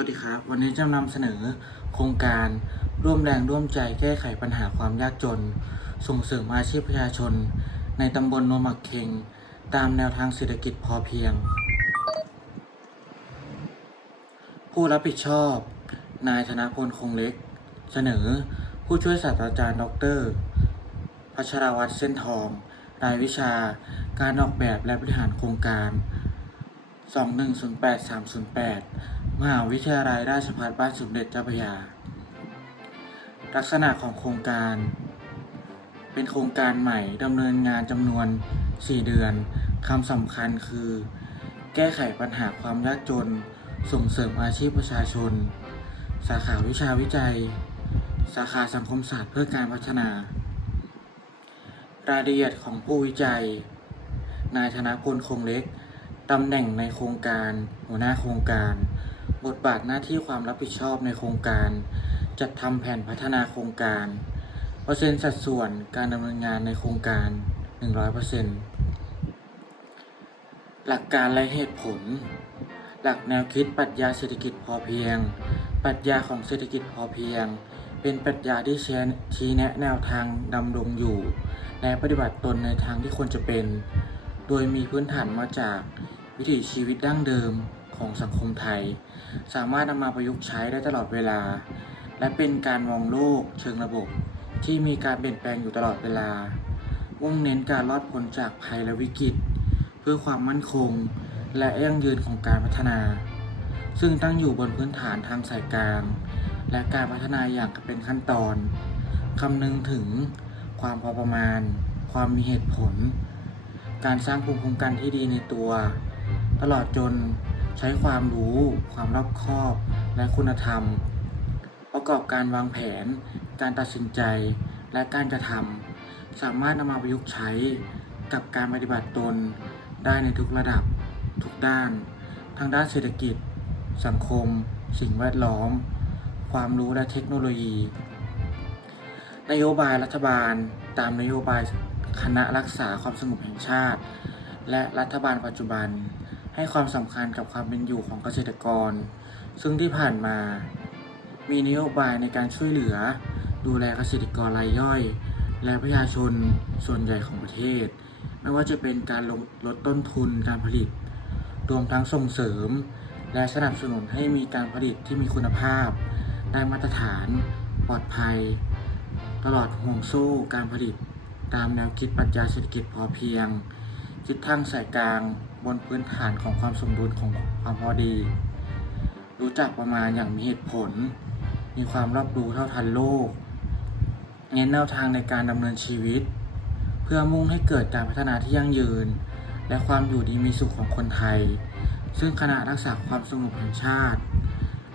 วัสดีครับ วันนี้จะนำเสนอโครงการร่วมแรงร่วมใจแก้ไขปัญหาความยากจน ส่งเสริมอาชีพประชาชน ในตำบลโนมักเคงตามแนวทางเศรษฐกิจพอเพียง ผู้รับผิดชอบ นายธนพลคงเล็ก เสนอผู้ช่วยศาสตราจารย์ ดร พัชรวัตรเส้นทอง รายวิชา การออกแบบและบริหารโครงการ 2108308 มหาวิทยาลัยราชภัฏบ้านสมเด็จเจ้าพระยา ลักษณะของโครงการ เป็นโครงการใหม่ดำเนินงานจำนวน 4 เดือนคำสำคัญคือ แก้ไขปัญหาความยากจน ส่งเสริมอาชีพประชาชน สาขาวิชาวิจัย สาขาสังคมศาสตร์เพื่อการพัฒนารายละเอียดของผู้วิจัย นายธนพลคงเล็ก ตำแหน่งในโครงการ หัวหน้าโครงการ บทบาทหน้าที่ความรับผิดชอบในโครงการ จัดทำแผนพัฒนาโครงการ เปอร์เซ็นต์สัดส่วนการดำเนินงานในโครงการ 100%หลักการและเหตุผล หลักแนวคิดปรัชญาเศรษฐกิจพอเพียง ปรัชญาของเศรษฐกิจพอเพียง เป็นปรัชญาที่ชี้ชี้แนะแนวทางดำรงอยู่ และปฏิบัติตนในทางที่ควรจะเป็น โดยมีพื้นฐานมาจากวิถีชีวิตดั้งเดิม ของสังคมไทย สามารถนำมาประยุกต์ใช้ได้ตลอดเวลา และเป็นการมองโลกเชิงระบบ ที่มีการเปลี่ยนแปลงอยู่ตลอดเวลามุ่งเน้นการรอดพ้นจากภัยและวิกฤต เพื่อความมั่นคง และยั่งยืนของการพัฒนา ซึ่งตั้งอยู่บนพื้นฐานทางสายกลาง และการพัฒนาอย่างเป็นขั้นตอนคำนึงถึงความพอประมาณ ความมีเหตุผล การสร้างภูมิคุ้มกันที่ดีในตัว ตลอดจน ใช้ความรู้ ความรอบคอบ และคุณธรรม ประกอบการวางแผน การตัดสินใจ และการกระทำสามารถนำมาประยุกต์ใช้กับการปฏิบัติตนได้ในทุกระดับ ทุกด้าน ทั้งด้านเศรษฐกิจ สังคม สิ่งแวดล้อม ความรู้และเทคโนโลยี นโยบายรัฐบาล ตามนโยบายคณะรักษาความสงบแห่งชาติ และรัฐบาลปัจจุบัน ให้ความสำคัญกับความเป็นอยู่ของเกษตรกร ซึ่งที่ผ่านมา มีนโยบายในการช่วยเหลือ ดูแลเกษตรกรรายย่อย และประชาชนส่วนใหญ่ของประเทศ ไม่ว่าจะเป็นการลงลดต้นทุนการผลิต รวมทั้งส่งเสริม และสนับสนุนให้มีการผลิตที่มีคุณภาพ ได้มาตรฐาน ปลอดภัย ตลอดห่วงโซ่การผลิต ตามแนวคิดปรัชญาเศรษฐกิจพอเพียงจิตทางสายกลาง บนพื้นฐานของความสมดุลของความพอดี รู้จักประมาณอย่างมีเหตุผล มีความรอบรู้เท่าทันโลก เน้นแนวทางในการดำเนินชีวิต เพื่อมุ่งให้เกิดการพัฒนาที่ยั่งยืน และความอยู่ดีมีสุขของคนไทย ซึ่งคณะรักษาความสงบแห่งชาติ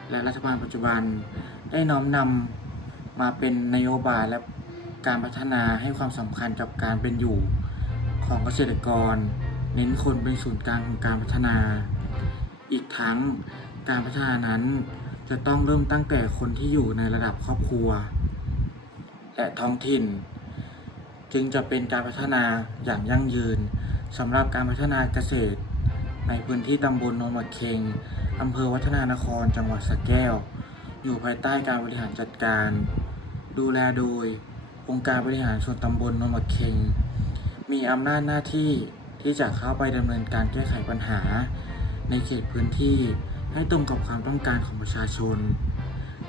และรัฐบาลปัจจุบันได้น้อมนำมาเป็นนโยบายและการพัฒนาให้ความสำคัญกับการเป็นอยู่ของเกษตรกร เน้นคนเป็นศูนย์กลางของการพัฒนา อีกทั้งการพัฒนานั้นจะต้องเริ่มตั้งแต่คนที่อยู่ในระดับครอบครัว และท้องถิ่น จึงจะเป็นการพัฒนาอย่างยั่งยืนสำหรับการพัฒนาเกษตร ในพื้นที่ตำบลโนนมะเคงอำเภอวัฒนานครจังหวัดสระแก้ว อยู่ภายใต้การบริหารจัดการ ดูแลโดยองค์การบริหารส่วนตำบลโนนมะเคงมีอำนาจหน้าที่ ที่จะเข้าไปดำเนินการแก้ไขปัญหา ในเขตพื้นที่ให้ตรงกับความต้องการของประชาชน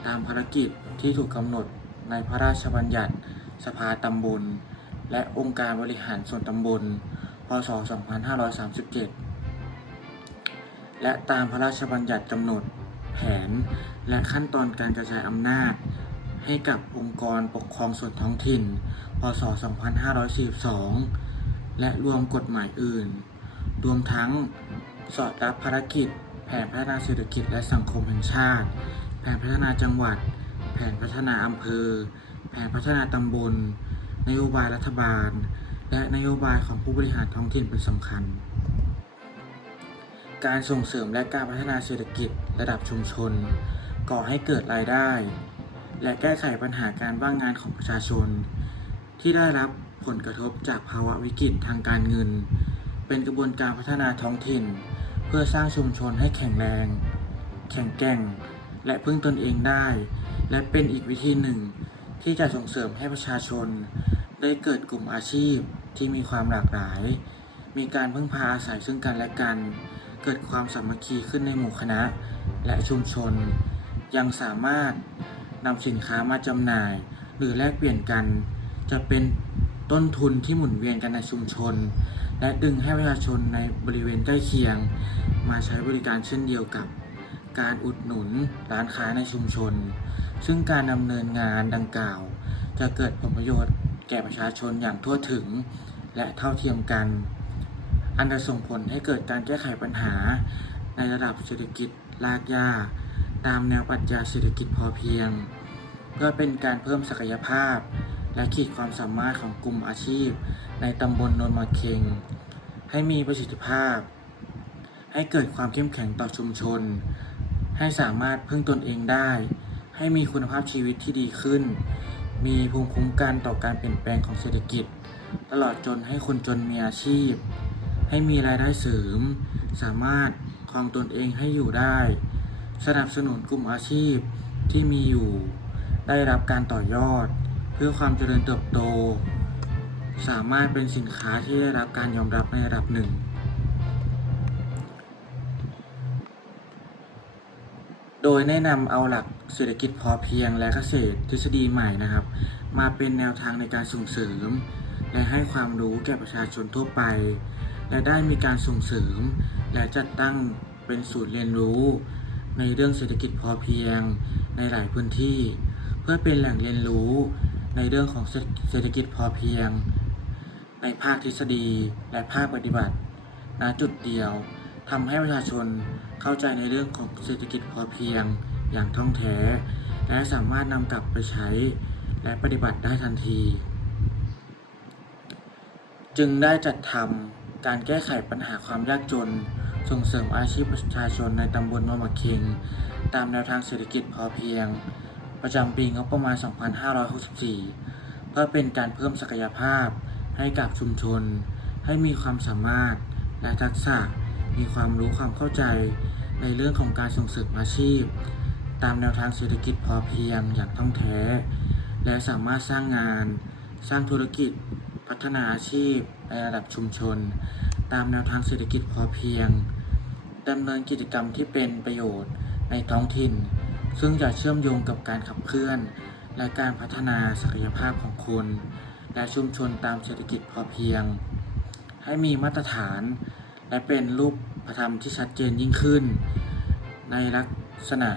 ตามภารกิจที่ถูกกำหนดในพระราชบัญญัติ สภาตำบล และองค์การบริหารส่วนตำบล พศ 2537 และตามพระราชบัญญัติกำหนดแผน และขั้นตอนการกระจายอำนาจ ให้กับองค์กรปกครองส่วนท้องถิ่น พศ 2542 และรวมกฎหมายอื่น รวมทั้งสอดรับภารกิจ แผนพัฒนาเศรษฐกิจและสังคมแห่งชาติ แผนพัฒนาจังหวัด แผนพัฒนาอำเภอ แผนพัฒนาตำบล นโยบายรัฐบาล และนโยบายของผู้บริหารท้องถิ่นเป็นสำคัญ การส่งเสริมและการพัฒนาเศรษฐกิจระดับชุมชน ก่อให้เกิดรายได้ และแก้ไขปัญหาการว่างงานของประชาชน ที่ได้รับ ผลกระทบจากภาวะวิกฤตทางการเงิน เป็นกระบวนการพัฒนาท้องถิ่น เพื่อสร้างชุมชนให้แข็งแรง แข็งแกร่ง และพึ่งตนเองได้ และเป็นอีกวิธีหนึ่ง ที่จะส่งเสริมให้ประชาชน ได้เกิดกลุ่มอาชีพที่มีความหลากหลาย มีการพึ่งพาอาศัยซึ่งกันและกัน เกิดความสามัคคีขึ้นในหมู่คณะ และชุมชน ยังสามารถนำสินค้ามาจำหน่าย หรือแลกเปลี่ยนกัน จะเป็น ต้นทุนที่หมุนเวียนกันในชุมชน และดึงให้ประชาชนในบริเวณใกล้เคียง มาใช้บริการเช่นเดียวกับ การอุดหนุนร้านค้าในชุมชน ซึ่งการดำเนินงานดังกล่าว จะเกิดผลประโยชน์แก่ประชาชนอย่างทั่วถึง และเท่าเทียมกัน อันจะส่งผลให้เกิดการแก้ไขปัญหา ในระดับเศรษฐกิจรากหญ้าตามแนวปรัชญาเศรษฐกิจพอเพียง เพื่อเป็นการเพิ่มศักยภาพ และขีดความสามารถของกลุ่มอาชีพ ในตำบลนนมาเคงให้มีประสิทธิภาพ ให้เกิดความเข้มแข็งต่อชุมชน ให้สามารถพึ่งตนเองได้ ให้มีคุณภาพชีวิตที่ดีขึ้น มีภูมิคุ้มกันต่อการเปลี่ยนแปลงของเศรษฐกิจ ตลอดจนให้คนจนมีอาชีพ ให้มีรายได้เสริม สามารถครองตนเองให้อยู่ได้ สนับสนุนกลุ่มอาชีพที่มีอยู่ ได้รับการต่อยอด เพื่อความเจริญเติบโต สามารถเป็นสินค้าที่ได้รับการยอมรับในระดับหนึ่ง โดยแนะนำเอาหลักเศรษฐกิจพอเพียงและเกษตรทฤษฎีใหม่นะครับ มาเป็นแนวทางในการส่งเสริม และให้ความรู้แก่ประชาชนทั่วไป และได้มีการส่งเสริม และจัดตั้งเป็นศูนย์เรียนรู้ ในเรื่องเศรษฐกิจพอเพียงในหลายพื้นที่ เพื่อเป็นแหล่งเรียนรู้ ในเรื่องของเศรษฐกิจพอเพียง ในภาคทฤษฎีและภาคปฏิบัติณจุดเดียวทำให้ประชาชนเข้าใจในเรื่องของเศรษฐกิจพอเพียงอย่างท่องแท้ และสามารถนำกลับไปใช้และปฏิบัติได้ทันที จึงได้จัดทำการแก้ไขปัญหาความยากจน ส่งเสริมอาชีพประชาชนในตำบลโนมะเค็ง ตามแนวทางเศรษฐกิจพอเพียง ประจำปีงบประมาณ 2564 เพื่อเป็นการเพิ่มศักยภาพให้กับชุมชน ให้มีความสามารถและทักษะ มีความรู้ความเข้าใจในเรื่องของการส่งเสริมอาชีพ ตามแนวทางเศรษฐกิจพอเพียงอย่างท่องแท้ และสามารถสร้างงาน สร้างธุรกิจ พัฒนาอาชีพในระดับชุมชน ตามแนวทางเศรษฐกิจพอเพียงดำเนินกิจกรรมที่เป็นประโยชน์ในท้องถิ่น ซึ่งจะเชื่อมโยงกับการขับเคลื่อน และการพัฒนาศักยภาพของคน และชุมชนตามเศรษฐกิจพอเพียง ให้มีมาตรฐาน และเป็นรูปธรรมที่ชัดเจนยิ่งขึ้น ในลักษณะ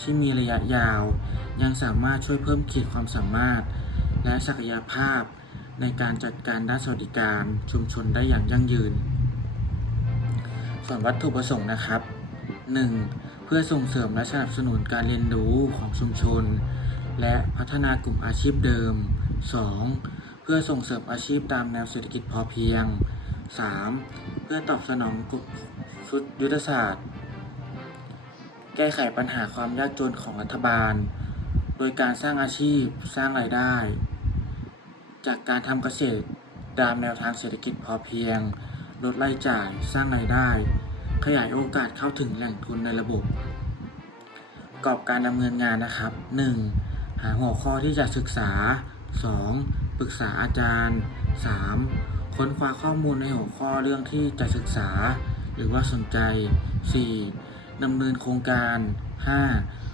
ที่มีระยะยาว ยังสามารถช่วยเพิ่มขีดความสามารถ และศักยภาพในการจัดการด้านสวัสดิการชุมชนได้อย่างยั่งยืน ส่วนวัตถุประสงค์นะครับ 1. เพื่อส่งเสริมและสนับสนุนการเรียนรู้ของชุมชน และพัฒนากลุ่มอาชีพเดิม 2. เพื่อส่งเสริมอาชีพตามแนวเศรษฐกิจพอเพียง 3. เพื่อตอบสนองกลุ่มชุดยุทธศาสตร์ แก้ไขปัญหาความยากจนของรัฐบาล โดยการสร้างอาชีพสร้างรายได้ จากการทำเกษตรตามแนวทางเศรษฐกิจพอเพียง ลดรายจ่ายสร้างรายได้ ขยายโอกาสเข้าถึงแหล่งทุนในระบบ ประกอบการดำเนินงานนะครับ 1. หาหัวข้อที่จะศึกษา 2. ปรึกษาอาจารย์ 3. ค้นคว้าข้อมูลในหัวข้อเรื่องที่จะศึกษา หรือว่าสนใจ 4. ดำเนินโครงการ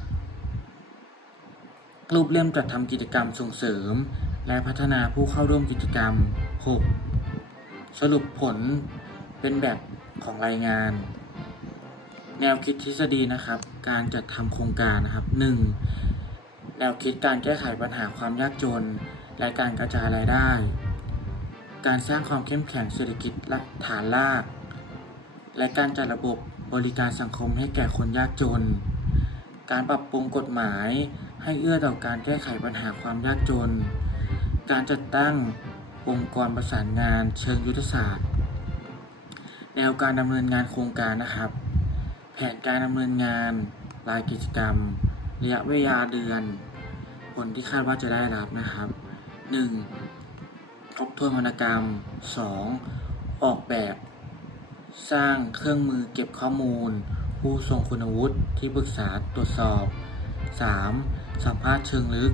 5. รูปเล่มจัดทำกิจกรรมส่งเสริม และพัฒนาผู้เข้าร่วมกิจกรรม 6. สรุปผลเป็นแบบของรายงาน แนวคิดทฤษฎีนะครับ การจัดทำโครงการนะครับ 1. แนวคิดการแก้ไขปัญหาความยากจน และการกระจายรายได้ การสร้างความเข้มแข็งเศรษฐกิจและฐานราก และการจัดระบบบริการสังคมให้แก่คนยากจน การปรับปรุงกฎหมายให้เอื้อต่อการแก้ไขปัญหาความยากจน การจัดตั้งองค์กรประสานงานเชิงยุทธศาสตร์ แนวการดำเนินงานโครงการนะครับ แผนการดำเนินงาน รายกิจกรรม ระยะเวลาเดือน ผลที่คาดว่าจะได้รับนะครับ 1. ทบทวนวรรณกรรม 2. ออกแบบ สร้างเครื่องมือเก็บข้อมูล ผู้ทรงคุณวุฒิที่ปรึกษาตรวจสอบ 3. สัมภาษณ์เชิงลึก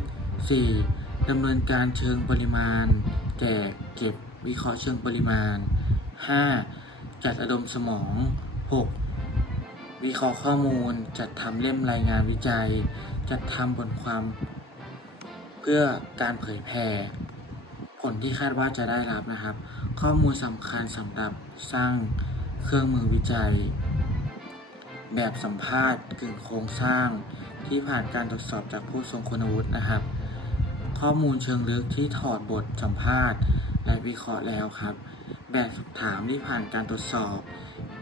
4. ดำเนินการเชิงปริมาณ แจกเก็บวิเคราะห์เชิงปริมาณ 5. จัดระดมสมอง 6. วิเคราะห์ข้อมูล จัดทำเล่มรายงานวิจัย จัดทำบทความ เพื่อการเผยแพร่ผลที่คาดว่าจะได้รับนะครับ ข้อมูลสำคัญสำหรับสร้างเครื่องมือวิจัย แบบสัมภาษณ์กึ่งโครงสร้าง ที่ผ่านการตรวจสอบจากผู้ทรงคุณวุฒินะครับ ข้อมูลเชิงลึกที่ถอดบทสัมภาษณ์และวิเคราะห์แล้วครับ แบบถามที่ผ่านการตรวจสอบ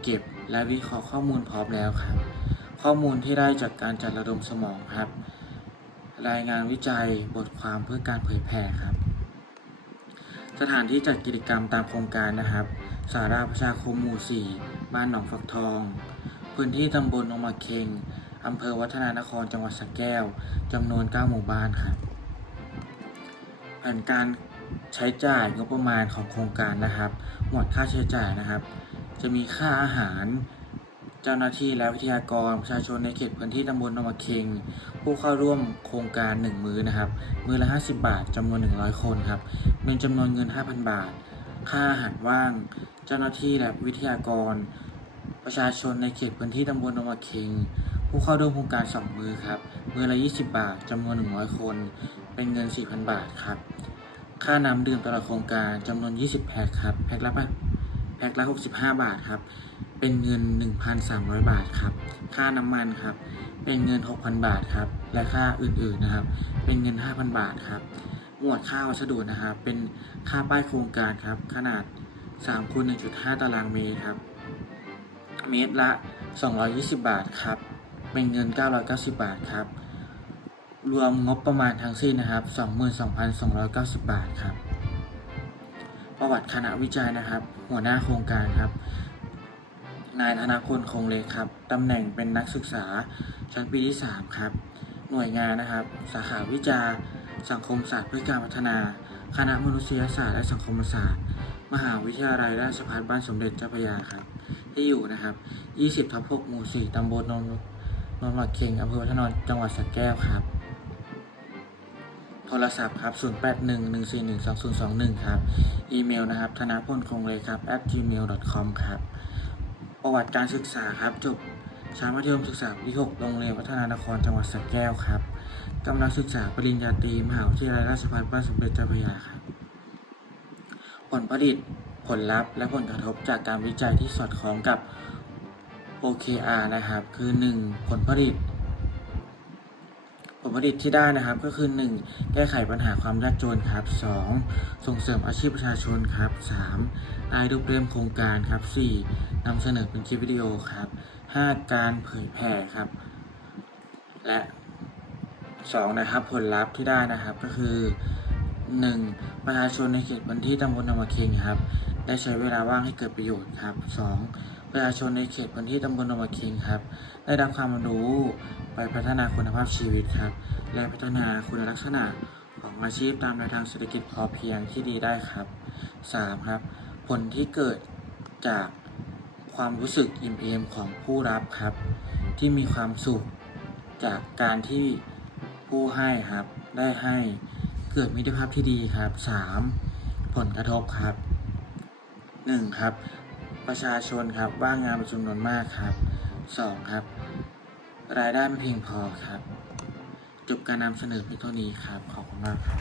เก็บและวิเคราะห์ข้อมูลพร้อมแล้วครับ ข้อมูลที่ได้จากการจัดระดมสมองครับ รายงานวิจัยบทความเพื่อการเผยแพร่ครับ สถานที่จัดกิจกรรมตามโครงการนะครับ สาราประชาคมหมู่ 4 บ้านหนองฝักทอง พื้นที่ตำบลนมาเคงอำเภอวัฒนานครจังหวัดสระแก้วจำนวน 9 หมู่บ้านครับแผนการใช้จ่ายงบประมาณของโครงการนะครับ หมวดค่าใช้จ่ายนะครับ จะมีค่าอาหาร เจ้าหน้าที่และวิทยากรประชาชนในเขตพื้นที่ตำบลนมาเคงผู้เข้าร่วมโครงการ 1 มื้อนะครับ มื้อละ 50 บาทจำนวน 100 คนครับเป็นจำนวนเงิน 5,000 บาท ค่าอาหารว่าง เจ้าหน้าที่และวิทยากร ประชาชนในเขตพื้นที่ตำบลนมาเคงผู้เข้าร่วมโครงการ 2 มือครับ มือละ 20 บาท จำนวน 100 คน เป็นเงิน 4,000 บาทครับ ค่าน้ำดื่มตลอดโครงการจำนวน 20 แพ็คครับ แพ็คละ แพ็คละ 65 บาทครับ เป็นเงิน 1,300 บาทครับ ค่าน้ำมันครับ เป็นเงิน 6,000 บาทครับ และค่าอื่นๆนะครับ เป็นเงิน 5,000 บาทครับ หมวดค่าวัสดุนะครับ เป็นค่าป้ายโครงการครับ ขนาด3คูณ1.5 ตารางเมตรครับ เมตรละ 220 บาทครับ เป็นเงิน 990 บาทครับ รวมงบประมาณทั้งสิ้นนะครับ 22,290 บาทครับ ประวัติคณะวิจัยนะครับ หัวหน้าโครงการครับ นายธนพลคงเล็กครับตำแหน่งเป็นนักศึกษาชั้นปีที่ 3 ครับ หน่วยงานนะครับ สาขาวิจาสังคมศาสตร์เพื่อการพัฒนา คณะมนุษยศาสตร์และสังคมศาสตร์ มหาวิทยาลัยราชภัฏบ้านสมเด็จเจ้าพระยาครับ ที่อยู่นะครับ 20ทับ6หมู่ 4ตำบลนนนนหลักเข่งอำเภอวัฒนานจังหวัดสระแก้วครับ โทรศัพท์ครับ 0811412021 ครับ อีเมลนะครับ ธนพลคงเลยครับ at gmail.com ครับ ประวัติการศึกษาครับ จบชั้นมัธยมศึกษาปีที่6โรงเรียนวัฒนานครจังหวัดสระแก้วครับ กำลังศึกษาปริญญาตรีมหาวิทยาลัยราชภัฏบ้านสมเด็จเจ้าพระยาครับ ผลผลิต ผลลัพธ์ และผลกระทบจากการวิจัยที่สอดคล้องกับ OKR นะครับ คือ 1. ผลผลิต ลผลิตที่ได้นะครับก็คือ 1. แก้ไขปัญหาความยากจนครับ 2. ส่งเสริมอาชีพประชาชนครับ 3. ได้รูปเล่มโครงการครับ 4. นำเสนอเป็นคลิปวิดีโอครับ 5. การเผยแพร่ครับ และ 2. นะครับผลลัพธ์ที่ได้นะครับก็คือ 1. ประชาชนในเขตพื้นที่ตำบลนามาเคงครับ ได้ใช้เวลาว่างให้เกิดประโยชน์ครับ 2. ประชาชนในเขตพื้นที่ตำบลนมาเคงครับ ได้รับความรู้ไปพัฒนาคุณภาพชีวิตครับ และพัฒนาคุณลักษณะของอาชีพตามแนวทางเศรษฐกิจพอเพียงที่ดีได้ครับ 3. ครับ ผลที่เกิดจากความรู้สึกอิ่มเอมของผู้รับครับ ที่มีความสุขจากการที่ผู้ให้ครับ ได้ให้เกิดมิตรภาพที่ดีครับ 3. ผลกระทบครับ 1. ครับ ประชาชนครับว่างงานเป็นจำนวนมากครับ 2. ครับ รายได้ไม่เพียงพอครับ จบการนำเสนอเพียงเท่านี้ครับ ขอบคุณมากครับ